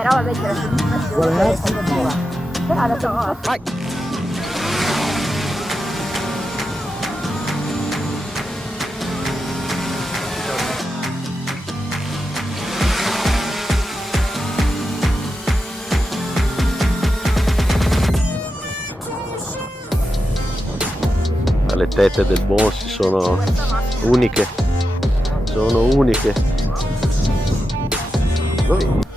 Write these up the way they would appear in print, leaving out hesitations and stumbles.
Però vabbè c'è la soddisfazione. Però la soddisfazione. Vai! Le tette del Bonsi sono uniche, lo vedi?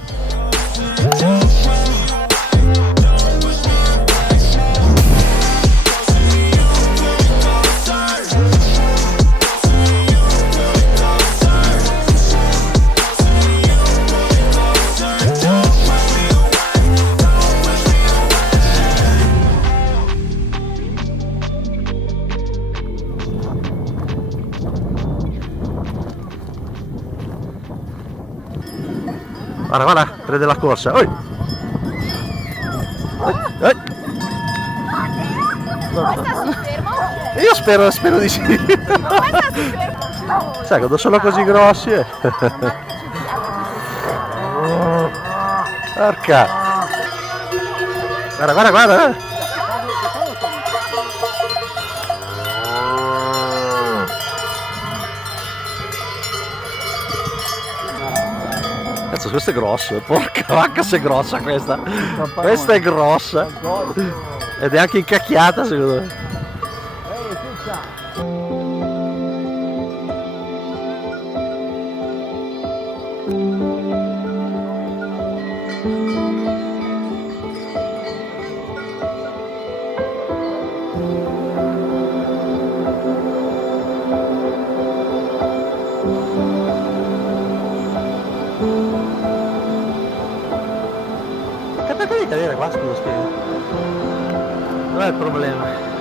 Guarda, guarda, prende la corsa. Oi. Questa si ferma? Io spero di sì. Questa si ferma? Sai, quando sono così grossi Porca. Guarda, guarda, guarda. Cazzo, questo è grosso, porca vacca se è grossa questa. Questa è grossa. Ed è anche incacchiata secondo me. Perché devi cadere qua, scusa, spiega. Qual è il problema?